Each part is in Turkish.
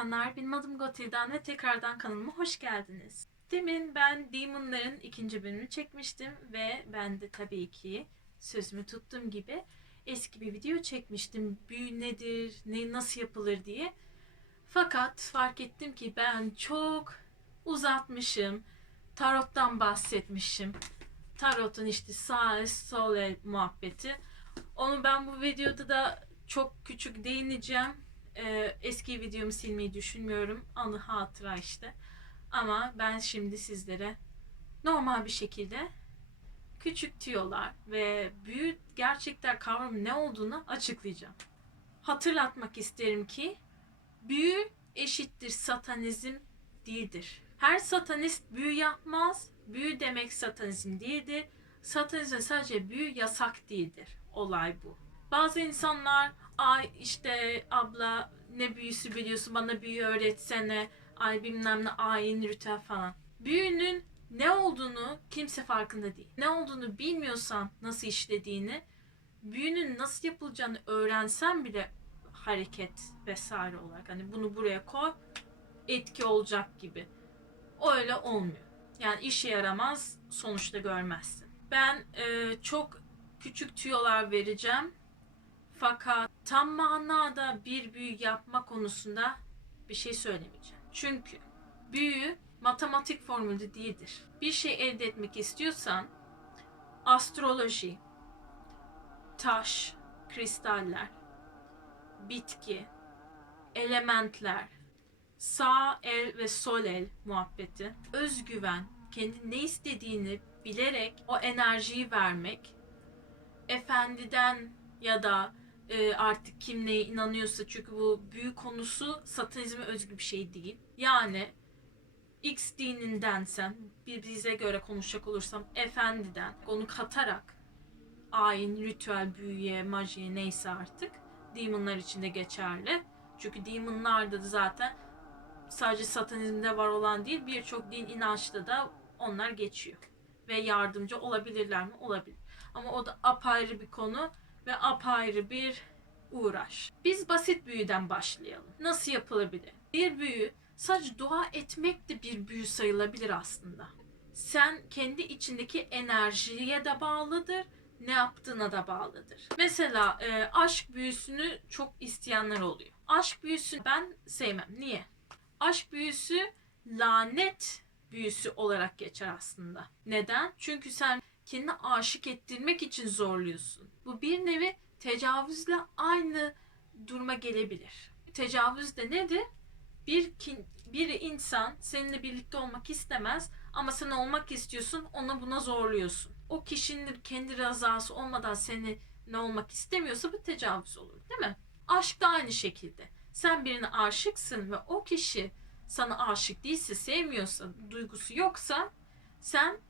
insanlar, benim adım Gotil'den ve tekrardan kanalıma hoş geldiniz. Demin ben Demon'ların ikinci bölümünü çekmiştim ve ben de tabii ki sözümü tuttuğum gibi eski bir video çekmiştim. Büyü nedir, ne nasıl yapılır diye. Fakat fark ettim ki ben çok uzatmışım. Tarottan bahsetmişim. Tarot'un işte sağ sol muhabbeti. Onu ben bu videoda da çok küçük değineceğim. Ee, eski videomu silmeyi düşünmüyorum. Anı hatıra işte. Ama ben şimdi sizlere normal bir şekilde küçük tüyolar ve büyü gerçekten kavramı ne olduğunu açıklayacağım. Hatırlatmak isterim ki büyü eşittir satanizm değildir. Her satanist büyü yapmaz. Büyü demek satanizm değildir. Satanizm sadece büyü yasak değildir. Olay bu. Bazı insanlar ay işte abla ne büyüsü biliyorsun bana büyü öğretsene. Ay bilmem ne ayin ritüel falan. Büyünün ne olduğunu kimse farkında değil. Ne olduğunu bilmiyorsan nasıl işlediğini, büyünün nasıl yapılacağını öğrensen bile hareket vesaire olarak hani bunu buraya koy etki olacak gibi. Öyle olmuyor. Yani işe yaramaz sonuçta görmezsin. Ben e, çok küçük tüyolar vereceğim. Fakat tam manada bir büyü yapma konusunda bir şey söylemeyeceğim. Çünkü büyü matematik formülü değildir. Bir şey elde etmek istiyorsan astroloji, taş, kristaller, bitki, elementler, sağ el ve sol el muhabbeti, özgüven, kendi ne istediğini bilerek o enerjiyi vermek, efendiden ya da e, artık kim neye inanıyorsa çünkü bu büyük konusu satanizme özgü bir şey değil. Yani X dinindensen bir bize göre konuşacak olursam efendiden onu katarak ayin, ritüel, büyüye, majiye neyse artık demonlar için de geçerli. Çünkü demonlarda da zaten sadece satanizmde var olan değil birçok din inançta da onlar geçiyor. Ve yardımcı olabilirler mi? Olabilir. Ama o da apayrı bir konu ve apayrı bir uğraş. Biz basit büyüden başlayalım. Nasıl yapılabilir? Bir büyü sadece dua etmek de bir büyü sayılabilir aslında. Sen kendi içindeki enerjiye de bağlıdır, ne yaptığına da bağlıdır. Mesela e, aşk büyüsünü çok isteyenler oluyor. Aşk büyüsünü ben sevmem. Niye? Aşk büyüsü lanet büyüsü olarak geçer aslında. Neden? Çünkü sen kendini aşık ettirmek için zorluyorsun. Bu bir nevi tecavüzle aynı duruma gelebilir. Tecavüz de nedir? Bir bir insan seninle birlikte olmak istemez ama sen olmak istiyorsun, onu buna zorluyorsun. O kişinin kendi rızası olmadan seni ne olmak istemiyorsa bu tecavüz olur, değil mi? Aşk da aynı şekilde. Sen birine aşıksın ve o kişi sana aşık değilse, sevmiyorsa, duygusu yoksa sen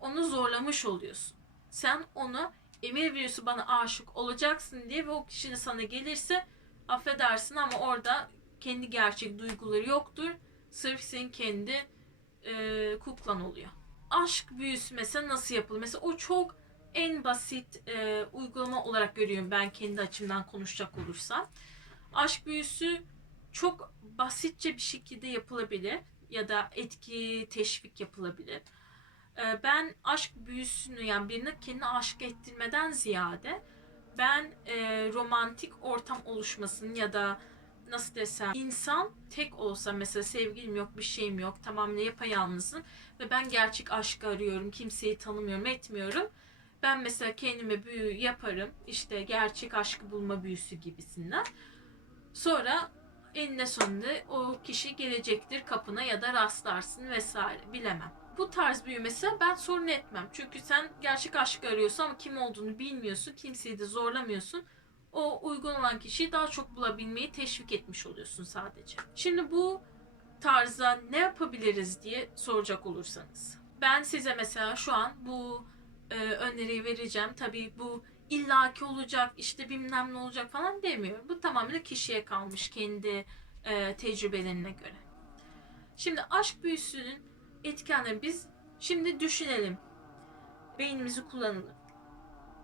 onu zorlamış oluyorsun. Sen onu emir veriyorsun bana aşık olacaksın diye ve o kişi de sana gelirse affedersin ama orada kendi gerçek duyguları yoktur. Sırf senin kendi e, kuklan oluyor. Aşk büyüsü mesela nasıl yapılır? Mesela o çok en basit e, uygulama olarak görüyorum ben kendi açımdan konuşacak olursam. Aşk büyüsü çok basitçe bir şekilde yapılabilir ya da etki teşvik yapılabilir. Ee, ben aşk büyüsünü yani birine kendini aşık ettirmeden ziyade ben e, romantik ortam oluşmasının ya da nasıl desem insan tek olsa mesela sevgilim yok bir şeyim yok tamamen yapayalnızım ve ben gerçek aşkı arıyorum kimseyi tanımıyorum etmiyorum. Ben mesela kendime büyü yaparım işte gerçek aşkı bulma büyüsü gibisinden. Sonra eninde sonunda o kişi gelecektir kapına ya da rastlarsın vesaire bilemem bu tarz büyü mesela ben sorun etmem. Çünkü sen gerçek aşkı arıyorsun ama kim olduğunu bilmiyorsun. Kimseyi de zorlamıyorsun. O uygun olan kişiyi daha çok bulabilmeyi teşvik etmiş oluyorsun sadece. Şimdi bu tarzda ne yapabiliriz diye soracak olursanız. Ben size mesela şu an bu e, öneriyi vereceğim. Tabii bu illaki olacak işte bilmem ne olacak falan demiyorum. Bu tamamen kişiye kalmış kendi e, tecrübelerine göre. Şimdi aşk büyüsünün etkenleri biz şimdi düşünelim. Beynimizi kullanalım.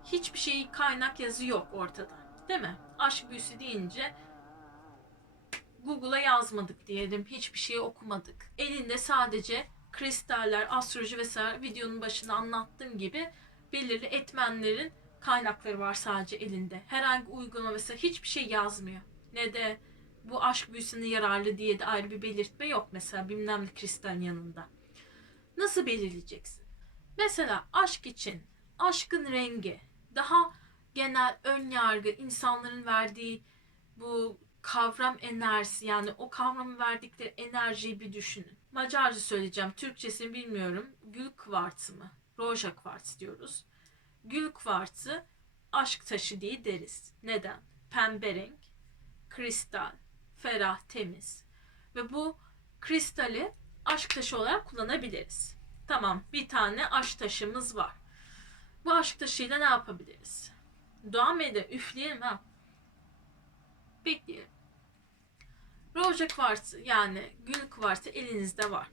Hiçbir şey kaynak yazı yok ortada. Değil mi? Aşk büyüsü deyince Google'a yazmadık diyelim. Hiçbir şey okumadık. Elinde sadece kristaller, astroloji vesaire videonun başında anlattığım gibi belirli etmenlerin kaynakları var sadece elinde. Herhangi uygulama vesaire hiçbir şey yazmıyor. Ne de bu aşk büyüsüne yararlı diye de ayrı bir belirtme yok mesela bilmem ne kristalin yanında. Nasıl belirleyeceksin? Mesela aşk için aşkın rengi daha genel ön yargı insanların verdiği bu kavram enerjisi yani o kavramı verdikleri enerjiyi bir düşünün. Macarca söyleyeceğim. Türkçesini bilmiyorum. Gül kvartsı mı? Roja kvartz diyoruz. Gül kvartsı aşk taşı diye deriz. Neden? Pembe renk, kristal, ferah, temiz. Ve bu kristali aşk taşı olarak kullanabiliriz. Tamam bir tane aşk taşımız var. Bu aşk taşıyla ne yapabiliriz? Mı edelim? Üfleyelim ha. Bekleyelim. Roja kvartsı yani gül kvartsı elinizde var.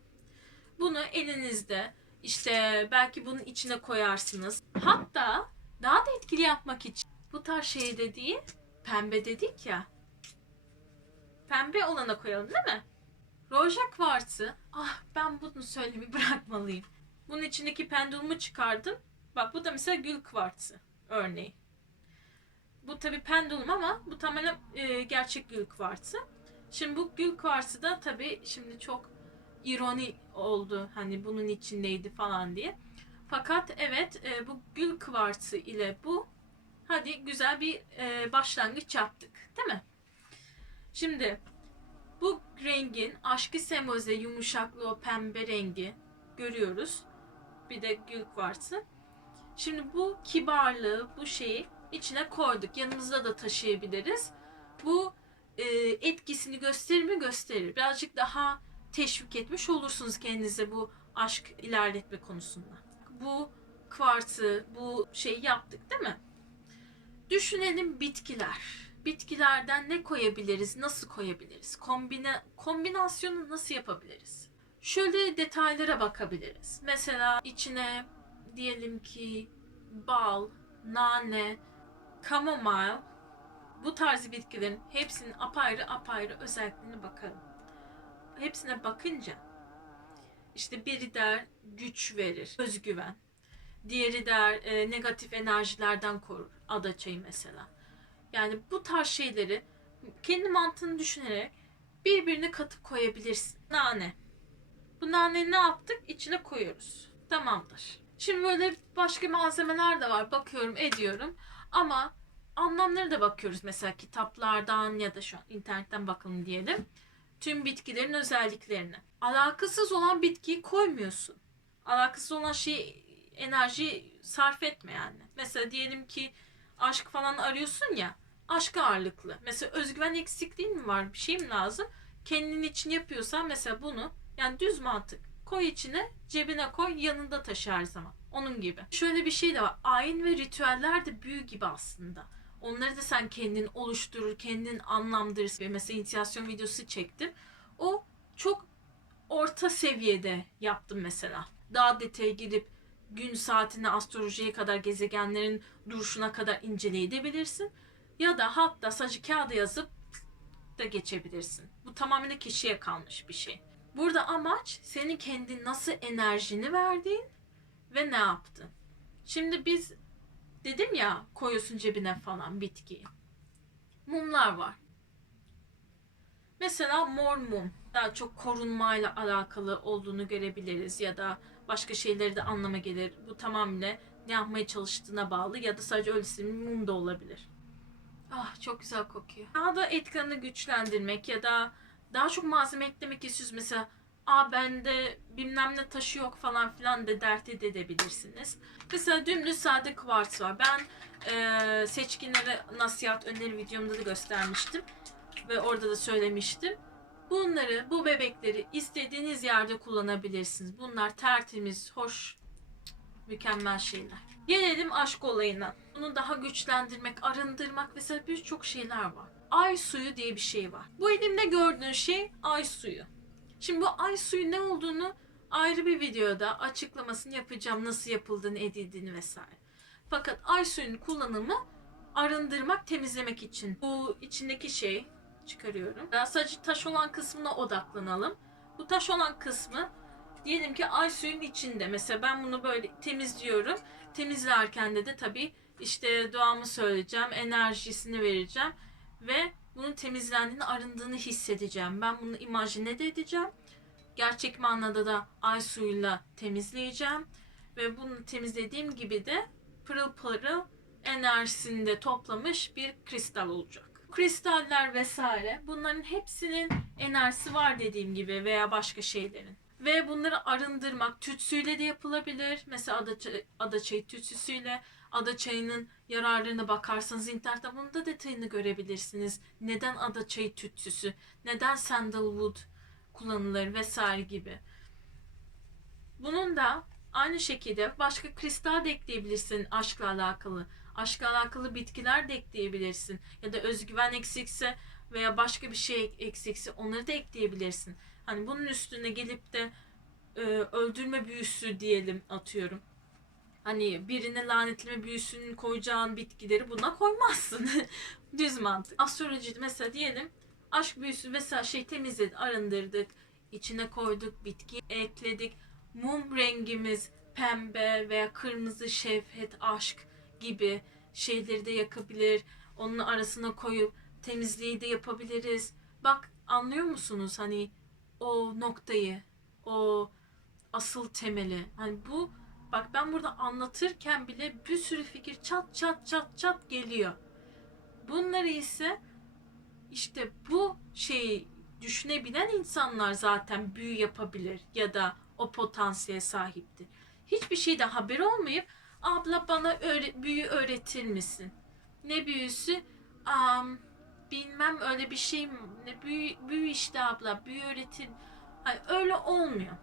Bunu elinizde işte belki bunun içine koyarsınız. Hatta daha da etkili yapmak için bu tarz şey dediği pembe dedik ya. Pembe olana koyalım değil mi? Roja kvartsı. Ah ben bunu söylemeyi bırakmalıyım. Bunun içindeki pendulumu çıkardım. Bak bu da mesela gül kvartsı örneği. Bu tabi pendulum ama bu tamamen e, gerçek gül kvartsı. Şimdi bu gül kvartsı da tabi şimdi çok ironi oldu hani bunun içindeydi falan diye. Fakat evet e, bu gül kvartsı ile bu hadi güzel bir e, başlangıç yaptık değil mi? Şimdi bu rengin aşkı sembolize yumuşaklığı o pembe rengi görüyoruz. Bir de gül kvartsı. Şimdi bu kibarlığı, bu şeyi içine koyduk. Yanımızda da taşıyabiliriz. Bu e, etkisini gösterir mi? Gösterir. Birazcık daha teşvik etmiş olursunuz kendinize bu aşk ilerletme konusunda. Bu kvartı, bu şeyi yaptık değil mi? Düşünelim bitkiler. Bitkilerden ne koyabiliriz? Nasıl koyabiliriz? Kombine, kombinasyonu nasıl yapabiliriz? Şöyle detaylara bakabiliriz. Mesela içine diyelim ki bal, nane, kamomile bu tarz bitkilerin hepsinin apayrı apayrı özelliklerine bakalım. Hepsine bakınca işte biri der güç verir, özgüven. Diğeri der e, negatif enerjilerden korur. Ada çayı mesela. Yani bu tarz şeyleri kendi mantığını düşünerek birbirine katıp koyabilirsin. Nane. Bu naneyi ne yaptık? İçine koyuyoruz. Tamamdır. Şimdi böyle başka malzemeler de var. Bakıyorum, ediyorum. Ama anlamları da bakıyoruz. Mesela kitaplardan ya da şu an internetten bakalım diyelim. Tüm bitkilerin özelliklerini. Alakasız olan bitkiyi koymuyorsun. Alakasız olan şey enerji sarf etme yani. Mesela diyelim ki aşk falan arıyorsun ya. Aşk ağırlıklı. Mesela özgüven eksikliği mi var? Bir şey mi lazım? Kendin için yapıyorsan mesela bunu yani düz mantık. Koy içine, cebine koy, yanında taşı her zaman. Onun gibi. Şöyle bir şey de var. Ayin ve ritüeller de büyü gibi aslında. Onları da sen kendin oluşturur, kendin anlamdırırsın. Mesela inisiyasyon videosu çektim. O çok orta seviyede yaptım mesela. Daha detaya girip gün saatine, astrolojiye kadar, gezegenlerin duruşuna kadar inceleyebilirsin. Ya da hatta sadece kağıda yazıp da geçebilirsin. Bu tamamen kişiye kalmış bir şey. Burada amaç senin kendin nasıl enerjini verdiğin ve ne yaptın. Şimdi biz dedim ya koyuyorsun cebine falan bitkiyi. Mumlar var. Mesela mor mum daha çok korunmayla alakalı olduğunu görebiliriz ya da başka şeyleri de anlama gelir. Bu tamamıyla ne yapmaya çalıştığına bağlı ya da sadece öylesine mum da olabilir. Ah çok güzel kokuyor. Daha da ekranı güçlendirmek ya da daha çok malzeme eklemek istiyorsunuz. Mesela Aa bende bilmem ne taşı yok falan filan da dert edebilirsiniz. Mesela dümdüz sade kvarts var. Ben e, seçkinlere nasihat öneri videomda da göstermiştim. Ve orada da söylemiştim. Bunları, bu bebekleri istediğiniz yerde kullanabilirsiniz. Bunlar tertemiz, hoş, mükemmel şeyler. Gelelim aşk olayına. Bunu daha güçlendirmek, arındırmak vesaire birçok şeyler var. Ay suyu diye bir şey var. Bu elimde gördüğün şey ay suyu. Şimdi bu ay suyu ne olduğunu ayrı bir videoda açıklamasını yapacağım. Nasıl yapıldığını, edildiğini vesaire. Fakat ay suyunun kullanımı arındırmak, temizlemek için. Bu içindeki şey çıkarıyorum. Daha sadece taş olan kısmına odaklanalım. Bu taş olan kısmı diyelim ki ay suyun içinde. Mesela ben bunu böyle temizliyorum. Temizlerken de de tabii işte duamı söyleyeceğim, enerjisini vereceğim ve bunun temizlendiğini, arındığını hissedeceğim. Ben bunu imajine de edeceğim. Gerçek manada da ay suyuyla temizleyeceğim. Ve bunu temizlediğim gibi de pırıl pırıl enerjisini de toplamış bir kristal olacak. Kristaller vesaire bunların hepsinin enerjisi var dediğim gibi veya başka şeylerin. Ve bunları arındırmak tütsüyle de yapılabilir. Mesela adaçayı, adaçayı tütsüsüyle adaçayının yararlarına bakarsanız internette bunun da detayını görebilirsiniz. Neden adaçayı tütsüsü, neden sandalwood kullanılır vesaire gibi. Bunun da aynı şekilde başka kristal de ekleyebilirsin aşkla alakalı. Aşkla alakalı bitkiler de ekleyebilirsin. Ya da özgüven eksikse veya başka bir şey eksikse onları da ekleyebilirsin. Hani bunun üstüne gelip de e, öldürme büyüsü diyelim atıyorum. Hani birine lanetleme büyüsünün koyacağın bitkileri buna koymazsın. Düz mantık. Astrolojide mesela diyelim aşk büyüsü mesela şey temizledik, arındırdık, içine koyduk, bitki ekledik. Mum rengimiz pembe veya kırmızı şefhet, aşk gibi şeyleri de yakabilir. Onun arasına koyup temizliği de yapabiliriz. Bak anlıyor musunuz hani o noktayı, o asıl temeli. Hani bu bak ben burada anlatırken bile bir sürü fikir çat çat çat çat geliyor. Bunları ise işte bu şeyi düşünebilen insanlar zaten büyü yapabilir ya da o potansiyele sahiptir. Hiçbir şeyde haberi olmayıp abla bana öğre- büyü öğretir misin? Ne büyüsü? Am, bilmem öyle bir şey mi? Ne büyü, büyü işte abla büyü öğretir. Hani öyle olmuyor.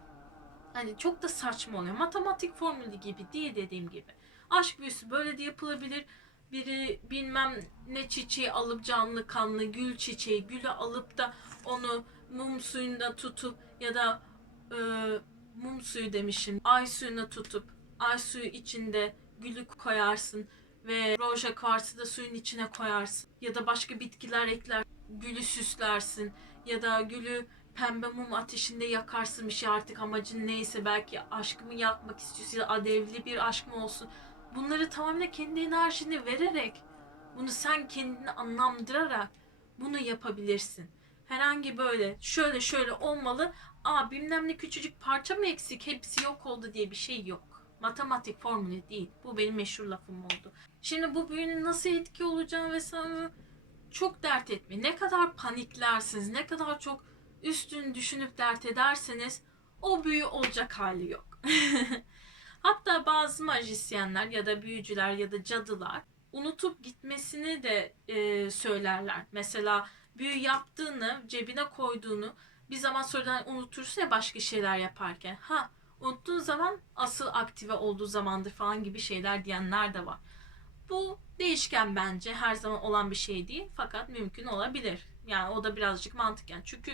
Hani çok da saçma oluyor. Matematik formülü gibi değil dediğim gibi. Aşk büyüsü böyle de yapılabilir. Biri bilmem ne çiçeği alıp canlı kanlı gül çiçeği gülü alıp da onu mum suyunda tutup ya da e, mum suyu demişim ay suyuna tutup ay suyu içinde gülü koyarsın ve roja kvartsı da suyun içine koyarsın ya da başka bitkiler ekler gülü süslersin ya da gülü pembe mum ateşinde yakarsın bir şey artık amacın neyse belki aşkımı yakmak istiyorsun ya da alevli bir aşk mı olsun bunları tamamen kendi enerjini vererek bunu sen kendini anlamdırarak bunu yapabilirsin. Herhangi böyle şöyle şöyle olmalı. Aa bilmem ne küçücük parça mı eksik hepsi yok oldu diye bir şey yok. Matematik formülü değil. Bu benim meşhur lafım oldu. Şimdi bu büyünün nasıl etki olacağı vesaire çok dert etmeyin. Ne kadar paniklersiniz, ne kadar çok üstünü düşünüp dert ederseniz o büyü olacak hali yok. Hatta bazı majisyenler ya da büyücüler ya da cadılar unutup gitmesini de e, söylerler. Mesela büyü yaptığını, cebine koyduğunu bir zaman sonradan unutursa ya başka şeyler yaparken. Ha unuttuğun zaman asıl aktive olduğu zamandır falan gibi şeyler diyenler de var. Bu değişken bence her zaman olan bir şey değil fakat mümkün olabilir. Yani o da birazcık mantıken. Çünkü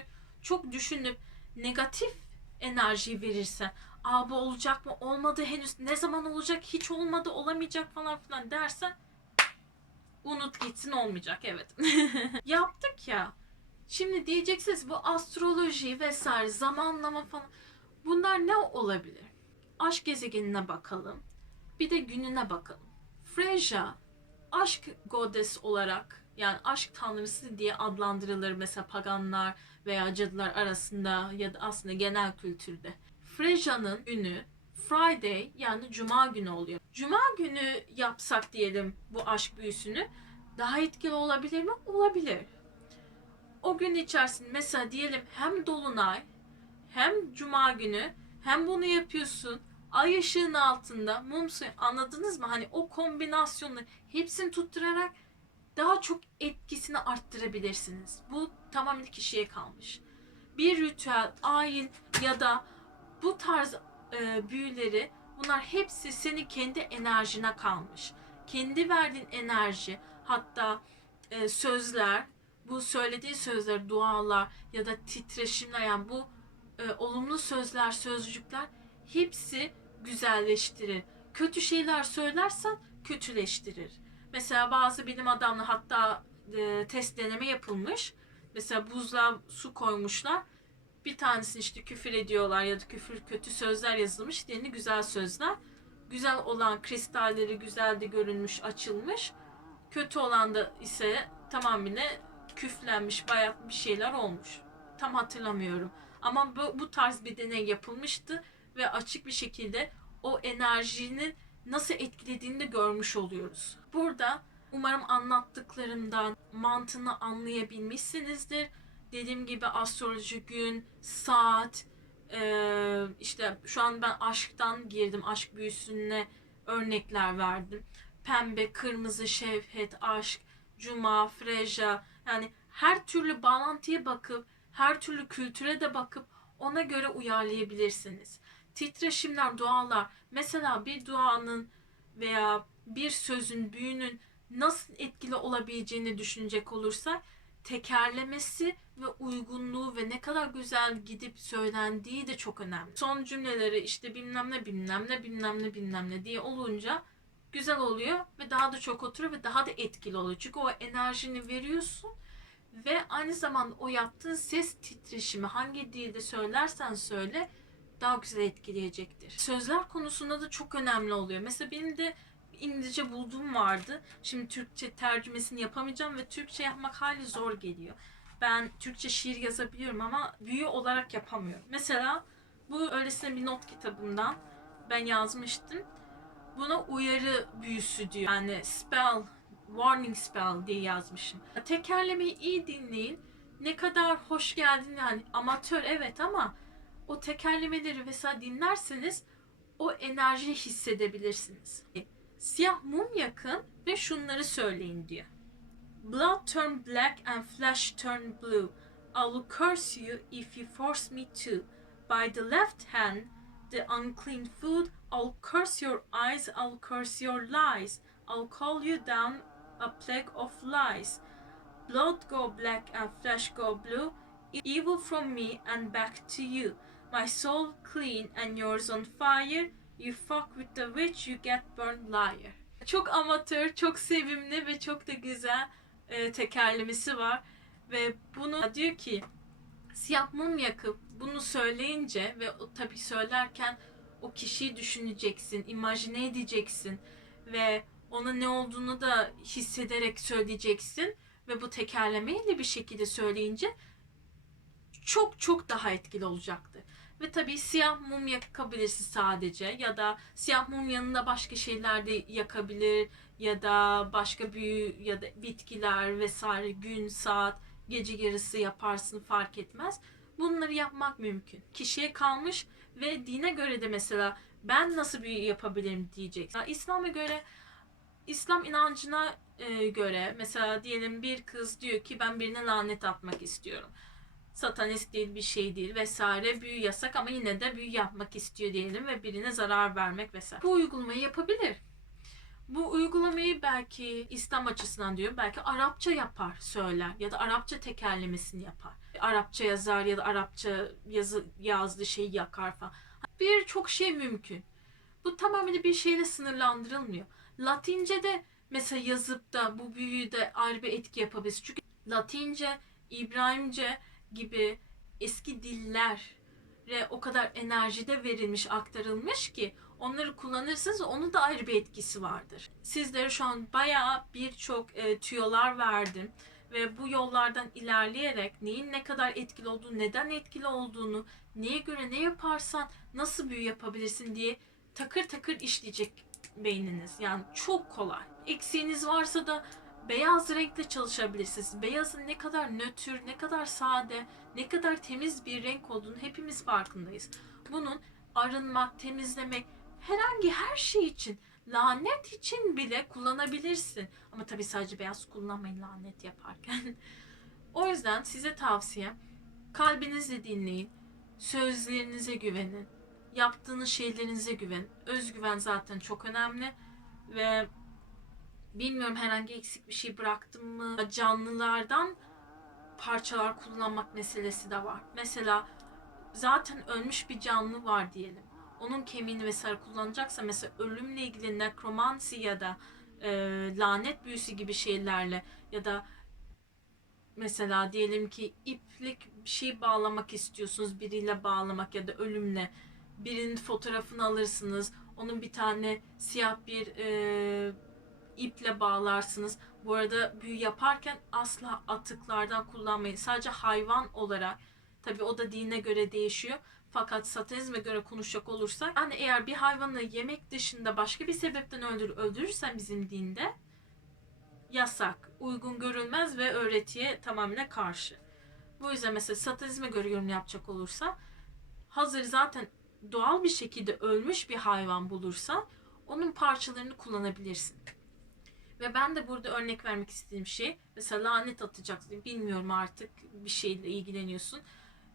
çok düşünüp negatif enerji verirsen Aa bu olacak mı? Olmadı henüz. Ne zaman olacak? Hiç olmadı, olamayacak falan filan dersen unut gitsin olmayacak. Evet. Yaptık ya. Şimdi diyeceksiniz bu astroloji vesaire zamanlama falan bunlar ne olabilir? Aşk gezegenine bakalım. Bir de gününe bakalım. Freja aşk goddess olarak yani aşk tanrısı diye adlandırılır mesela paganlar veya cadılar arasında ya da aslında genel kültürde. Freja'nın günü Friday yani Cuma günü oluyor. Cuma günü yapsak diyelim bu aşk büyüsünü daha etkili olabilir mi? Olabilir. O gün içerisinde mesela diyelim hem dolunay hem Cuma günü hem bunu yapıyorsun ay ışığın altında mum suyu anladınız mı? Hani o kombinasyonu hepsini tutturarak daha çok etkisini arttırabilirsiniz. Bu tamamen kişiye kalmış. Bir ritüel, ayin ya da bu tarz e, büyüleri bunlar hepsi senin kendi enerjine kalmış. Kendi verdiğin enerji hatta e, sözler bu söylediği sözler, dualar ya da titreşimler yani bu e, olumlu sözler, sözcükler hepsi güzelleştirir. Kötü şeyler söylersen kötüleştirir. Mesela bazı bilim adamları hatta e, test deneme yapılmış Mesela buzluğa su koymuşlar. Bir tanesini işte küfür ediyorlar ya da küfür kötü sözler yazılmış. Diğerini güzel sözler. Güzel olan kristalleri güzel de görünmüş, açılmış. Kötü olan da ise tamamıyla küflenmiş, bayat bir şeyler olmuş. Tam hatırlamıyorum. Ama bu, bu tarz bir deney yapılmıştı ve açık bir şekilde o enerjinin nasıl etkilediğini de görmüş oluyoruz. Burada umarım anlattıklarımdan mantığını anlayabilmişsinizdir. Dediğim gibi astroloji gün, saat, eee, işte şu an ben aşktan girdim. Aşk büyüsüne örnekler verdim. Pembe, kırmızı, şevhet, aşk, cuma, freja yani her türlü bağlantıya bakıp her türlü kültüre de bakıp ona göre uyarlayabilirsiniz. Titreşimler, dualar. Mesela bir duanın veya bir sözün, büyünün nasıl etkili olabileceğini düşünecek olursak tekerlemesi ve uygunluğu ve ne kadar güzel gidip söylendiği de çok önemli. Son cümleleri işte bilmem ne bilmem ne bilmem ne bilmem ne diye olunca güzel oluyor ve daha da çok oturuyor ve daha da etkili oluyor. Çünkü o enerjini veriyorsun ve aynı zamanda o yaptığın ses titreşimi hangi dilde söylersen söyle daha güzel etkileyecektir. Sözler konusunda da çok önemli oluyor. Mesela benim de İngilizce bulduğum vardı. Şimdi Türkçe tercümesini yapamayacağım ve Türkçe yapmak hali zor geliyor. Ben Türkçe şiir yazabiliyorum ama büyü olarak yapamıyorum. Mesela bu öylesine bir not kitabından ben yazmıştım. Buna uyarı büyüsü diyor. Yani spell, warning spell diye yazmışım. Tekerlemeyi iyi dinleyin. Ne kadar hoş geldin yani amatör evet ama o tekerlemeleri vesaire dinlerseniz o enerjiyi hissedebilirsiniz. Siyah mum yakın ve şunları söyleyin diyor. Blood turn black and flesh turn blue. I will curse you if you force me to. By the left hand, the unclean food, I'll curse your eyes, I'll curse your lies. I'll call you down a plague of lies. Blood go black and flesh go blue. Evil from me and back to you. My soul clean and yours on fire. You fuck with the witch, you get burned liar. Çok amatör, çok sevimli ve çok da güzel e, tekerlemesi var. Ve bunu diyor ki siyah mum yakıp bunu söyleyince ve o tabii söylerken o kişiyi düşüneceksin, imajine edeceksin ve ona ne olduğunu da hissederek söyleyeceksin ve bu tekerlemeyle bir şekilde söyleyince çok çok daha etkili olacaktır. Ve tabii siyah mum yakabilirsin sadece ya da siyah mum yanında başka şeyler de yakabilir ya da başka büyü ya da bitkiler vesaire gün, saat, gece yarısı yaparsın fark etmez. Bunları yapmak mümkün. Kişiye kalmış ve dine göre de mesela ben nasıl büyü yapabilirim diyeceksin. İslam'a göre İslam inancına e, göre mesela diyelim bir kız diyor ki ben birine lanet atmak istiyorum satanist değil bir şey değil vesaire büyü yasak ama yine de büyü yapmak istiyor diyelim ve birine zarar vermek vesaire. Bu uygulamayı yapabilir. Bu uygulamayı belki İslam açısından diyor belki Arapça yapar söyler ya da Arapça tekerlemesini yapar. Arapça yazar ya da Arapça yazı yazdığı şeyi yakar falan. Birçok şey mümkün. Bu tamamıyla bir şeyle sınırlandırılmıyor. Latince de mesela yazıp da bu büyüyü de ayrı bir etki yapabiliriz. Çünkü Latince, İbrahimce gibi eski dillere o kadar enerjide verilmiş, aktarılmış ki onları kullanırsanız onun da ayrı bir etkisi vardır. Sizlere şu an bayağı birçok e, tüyolar verdim ve bu yollardan ilerleyerek neyin ne kadar etkili olduğunu, neden etkili olduğunu, neye göre ne yaparsan nasıl büyü yapabilirsin diye takır takır işleyecek beyniniz. Yani çok kolay. Eksiğiniz varsa da beyaz renkle çalışabilirsiniz. Beyazın ne kadar nötr, ne kadar sade, ne kadar temiz bir renk olduğunu hepimiz farkındayız. Bunun arınmak, temizlemek, herhangi her şey için, lanet için bile kullanabilirsin. Ama tabii sadece beyaz kullanmayın lanet yaparken. o yüzden size tavsiyem kalbinizle dinleyin, sözlerinize güvenin, yaptığınız şeylerinize güvenin. Özgüven zaten çok önemli ve bilmiyorum herhangi eksik bir şey bıraktım mı? Canlılardan parçalar kullanmak meselesi de var. Mesela zaten ölmüş bir canlı var diyelim. Onun kemiğini vesaire kullanacaksa mesela ölümle ilgili nekromansi ya da e, lanet büyüsü gibi şeylerle ya da mesela diyelim ki iplik bir şey bağlamak istiyorsunuz biriyle bağlamak ya da ölümle birinin fotoğrafını alırsınız onun bir tane siyah bir e, iple bağlarsınız bu arada büyü yaparken asla atıklardan kullanmayın sadece hayvan olarak tabi o da dine göre değişiyor fakat satanizme göre konuşacak olursak yani eğer bir hayvanı yemek dışında başka bir sebepten öldür öldürürsen bizim dinde yasak, uygun görülmez ve öğretiye tamamen karşı. Bu yüzden mesela satanizme göre yorum yapacak olursa hazır zaten doğal bir şekilde ölmüş bir hayvan bulursan onun parçalarını kullanabilirsin. Ve ben de burada örnek vermek istediğim şey mesela lanet atacaksın bilmiyorum artık bir şeyle ilgileniyorsun.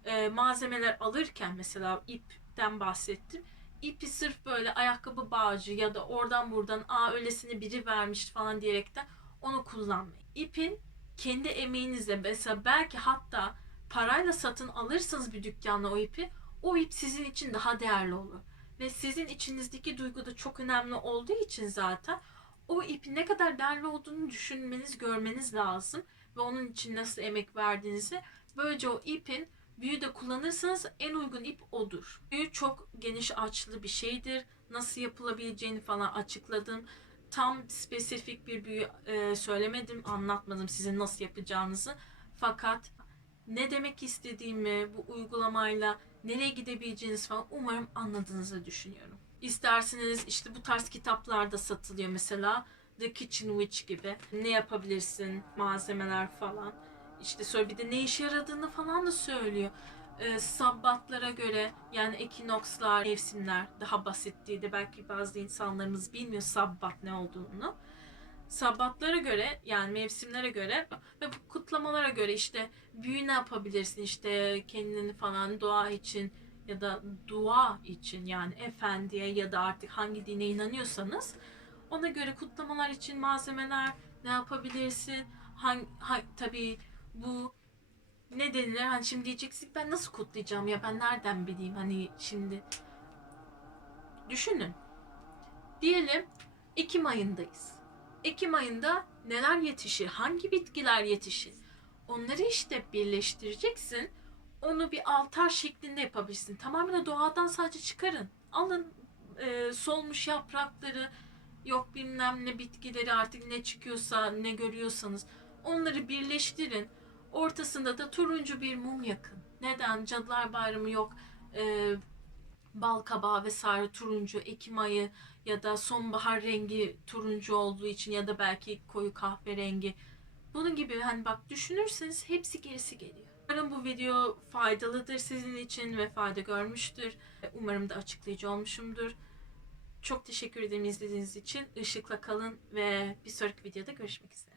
Ee, malzemeler alırken mesela ipten bahsettim. İpi sırf böyle ayakkabı bağcı ya da oradan buradan aa öylesine biri vermiş falan diyerekten onu kullanmayın. İpin kendi emeğinizle mesela belki hatta parayla satın alırsınız bir dükkanla o ipi o ip sizin için daha değerli olur. Ve sizin içinizdeki duygu da çok önemli olduğu için zaten o ipin ne kadar değerli olduğunu düşünmeniz, görmeniz lazım. Ve onun için nasıl emek verdiğinizi. Böylece o ipin büyü de kullanırsanız en uygun ip odur. Büyü çok geniş açlı bir şeydir. Nasıl yapılabileceğini falan açıkladım. Tam spesifik bir büyü e, söylemedim, anlatmadım sizin nasıl yapacağınızı. Fakat ne demek istediğimi bu uygulamayla nereye gidebileceğiniz falan umarım anladığınızı düşünüyorum. İsterseniz işte bu tarz kitaplarda satılıyor mesela The Kitchen Witch gibi. Ne yapabilirsin, malzemeler falan. İşte sonra bir de ne işe yaradığını falan da söylüyor. Ee, sabbatlara göre yani ekinokslar, mevsimler daha basit diye de belki bazı insanlarımız bilmiyor sabbat ne olduğunu. Sabbatlara göre yani mevsimlere göre ve bu kutlamalara göre işte büyü ne yapabilirsin işte kendini falan dua için ya da dua için yani efendiye ya da artık hangi dine inanıyorsanız ona göre kutlamalar için malzemeler ne yapabilirsin? Hangi, ha, tabii bu ne denilir? Hani şimdi diyeceksin ben nasıl kutlayacağım ya ben nereden bileyim hani şimdi düşünün. Diyelim Ekim ayındayız. Ekim ayında neler yetişir? Hangi bitkiler yetişir? Onları işte birleştireceksin. Onu bir altar şeklinde yapabilirsin. Tamamen doğadan sadece çıkarın. Alın e, solmuş yaprakları, yok bilmem ne bitkileri artık ne çıkıyorsa, ne görüyorsanız onları birleştirin. Ortasında da turuncu bir mum yakın. Neden? Cadılar Bayramı yok. E, bal kabağı vesaire turuncu, Ekim ayı ya da sonbahar rengi turuncu olduğu için ya da belki koyu kahverengi. Bunun gibi hani bak düşünürseniz hepsi gerisi geliyor. Umarım bu video faydalıdır sizin için ve fayda görmüştür. Umarım da açıklayıcı olmuşumdur. Çok teşekkür ederim izlediğiniz için. Işıkla kalın ve bir sonraki videoda görüşmek üzere.